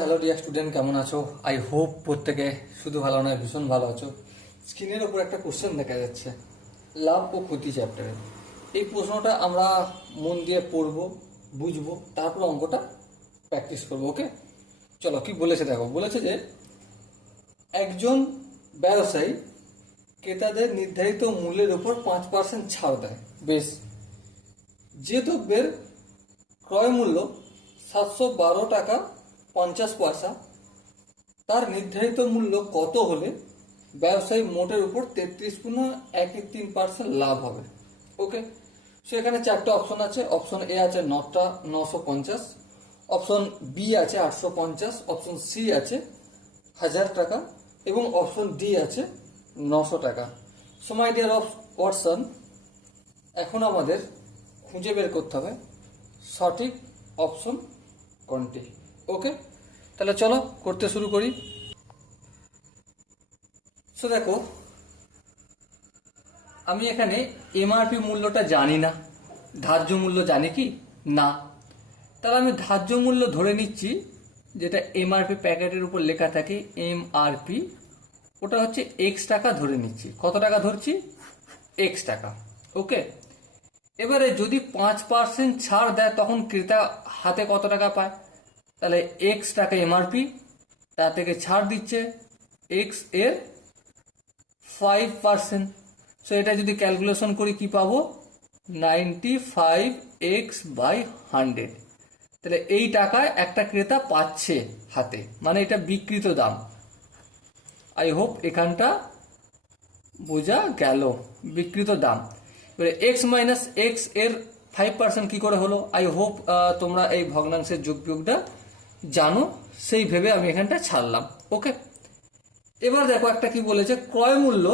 Hello dear student, কেমন আছো? I hope প্রত্যেকে শুধু ভালো নয়, ভীষণ ভালো আছো। স্ক্রিনের ওপর একটা কোশ্চেন দেখা যাচ্ছে, লাভ ও ক্ষতি চ্যাপ্টারে। এই প্রশ্নটা আমরা মন দিয়ে পড়বো, বুঝবো, তারপর অঙ্কটা প্র্যাকটিস করবো। ওকে, চলো কি বলেছে দেখো। বলেছে যে একজন ব্যবসায়ী ক্রেতাদের নির্ধারিত মূল্যের উপর 5% ছাড় দেয়। বেশ, যে দ্রব্যের ক্রয় মূল্য 712 টাকা 50 পয়সা, তার নির্ধারিত মূল্য কত হলে ব্যবসায়ী মোটের উপর 33.13% লাভ হবে। ওকে, সো এখানে চারটে অপশন আছে। অপশন এ আছে 950, অপশন বি আছে 850, অপশন সি আছে 1000 টাকা এবং অপশন ডি আছে 900 টাকা। সো মাই ডিয়ার ওয়াটসন, এখন আমাদের খুঁজে বের করতে হবে সঠিক অপশন কোনটি। ওকে, তাহলে চলো করতে শুরু করি। সো দেখো, আমি এখানে এমআরপি মূল্যটা জানি না, ধার্য মূল্য জানি কি না। তাহলে আমি ধার্য মূল্য ধরে নিচ্ছি, যেটা এমআরপি প্যাকেটের উপর লেখা থাকে এমআরপি, ওটা হচ্ছে এক্স টাকা ধরে নিচ্ছি। কত টাকা ধরছি? এক্স টাকা। ওকে, এবারে যদি 5% ছাড় দেয় তখন ক্রেতা হাতে কত টাকা পায়? তাহলে এক্স টাকা এমআরপি, তা থেকে ছাড় দিচ্ছে এক্স এর 5%। সো এটা যদি ক্যালকুলেশন করি কি পাবো? 95x/100। তাহলে এই টাকায় একটা ক্রেতা পাচ্ছে হাতে, মানে এটা বিক্রিত দাম। আই হোপ এখানটা বোঝা গেল, বিক্রিত দাম। এবারে এক্স মাইনাস এক্স এর 5% কি করে হলো? আই হোপ তোমরা এই ভগ্নাংশের যোগ বিয়োগটা জানো, সেই ভেবে আমি এখানটা ছাড়লাম। ওকে, এবার দেখো একটা কি বলেছে, ক্রয় মূল্য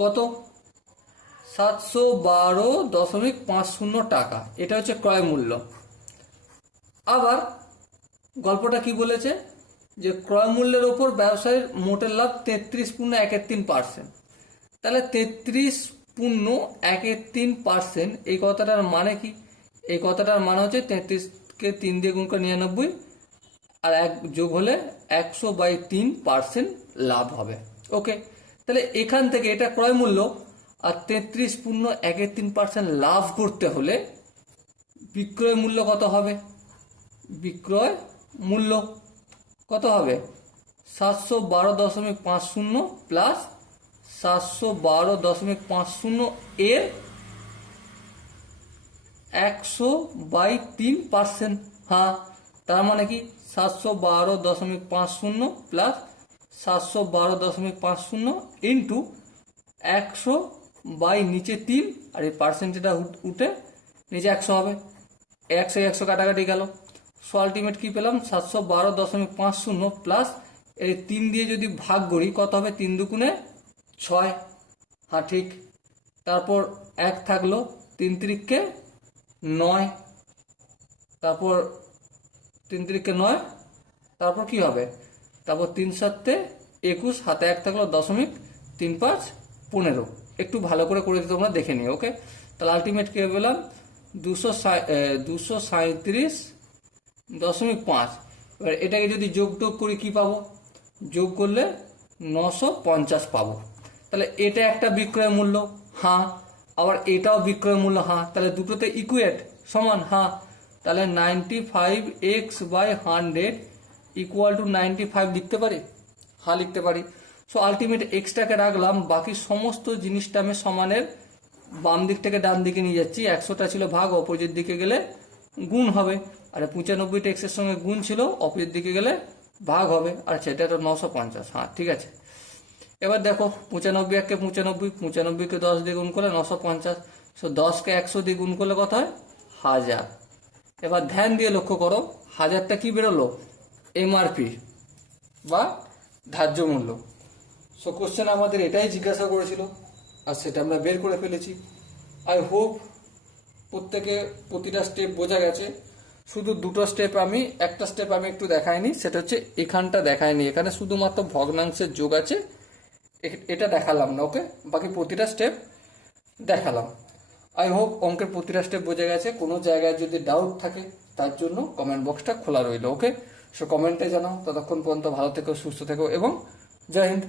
কত? 712.50 টাকা, এটা হচ্ছে ক্রয় মূল্য। আবার গল্পটা কি বলেছে, যে ক্রয় মূল্যের ওপর ব্যবসায়ীর মোটের লাভ 33.13%। তাহলে 33.13%, এই কথাটার মানে কি? এই কথাটার মানে হচ্ছে 33কে 3 দিয়ে গুণ করে 99, আর এক যোগ হলে 100/3% লাভ হবে। ওকে, তাহলে এখান থেকে এটা ক্রয় মূল্য, আর 33.13% লাভ করতে হলে বিক্রয় মূল্য কত হবে? বিক্রয় মূল্য কত হবে? 712.50 প্লাস 712.50 এর 100/3%। হ্যাঁ, তার মানে কি 712.50 প্লাস 712.50 ইন্টু 100/নিচে 3, আর এই পার্সেন্টেজটা উঠে নিচে 100 হবে। 100 কাটাকাটি গেল। সো আলটিমেট কি পেলাম? 712.50 প্লাস এই 3 দিয়ে যদি ভাগ করি কত হবে? 3 দুগুণে 6। হ্যাঁ ঠিক। তারপর 1 থাকলো, 3 তিরিককে 9, তারপর 3 তিরিককে 9, তারপর কি হবে? তারপর 3 7 21, হাতে 1 থাকলো, 0.35 15। একটু ভালো করে করে দিতে তোমরা দেখে নিও। ওকে, তাহলে আলটিমেট কি পেলাম? 237.5। এবার এটাকে যদি যোগ করি কি পাবো? যোগ করলে 950 পাবো। তাহলে এটা একটা বিক্রয় মূল্য। হ্যাঁ, আবার এটাও বিক্রয় মূল্য। হ্যাঁ, তাহলে দুটোতে ইকুয়েট সমান। হ্যাঁ, তাহলে 95x/100 ইকুয়াল টু 95 লিখতে পারি। হ্যাঁ, লিখতে পারি। সো আলটিমেট এক্সটাকে রাখলাম, বাকি সমস্ত জিনিসটা আমি সমানের বাম দিক থেকে ডান দিকে নিয়ে যাচ্ছি। 100টা ছিল ভাগ, অপোজিট দিকে গেলে গুণ হবে। আর 95টা এক্সের সঙ্গে গুণ ছিল, অপোজিট দিকে গেলে ভাগ হবে। আচ্ছা, এটা তো 950। হ্যাঁ ঠিক আছে। এবার দেখো, 95 1 কে 95, 95কে 10 দিয়ে গুণ করলে 950। সো 10কে 100 দিয়ে গুণ করলে কত হয়? 1000। এবার ধ্যান দিয়ে লক্ষ্য করো, 1000টা কি বেরোলো? এমআরপি বা ধার্য মূল্য। সো কোশ্চেন আমাদের এটাই জিজ্ঞাসা করেছিল, আর সেটা আমরা বের করে ফেলেছি। আই হোপ প্রত্যেকে প্রতিটা স্টেপ বোঝা গেছে। শুধু দুটো স্টেপ একটা স্টেপ আমি একটু দেখাইনি, সেটা হচ্ছে এখানটা দেখাইনি। এখানে শুধুমাত্র ভগ্নাংশের যোগ আছে, এটা দেখালাম না। ওকে, বাকি প্রতিটা স্টেপ দেখালাম। আই হোপ অঙ্কের প্রতিটা স্টেপ বোঝা গেছে। কোনো জায়গায় যদি ডাউট থাকে তার জন্য কমেন্ট বক্সটা খোলা রইল। ওকে, সো কমেন্টে জানাও। ততক্ষণ পর্যন্ত ভালো থেকো, সুস্থ থেকো এবং জয় হিন্দ।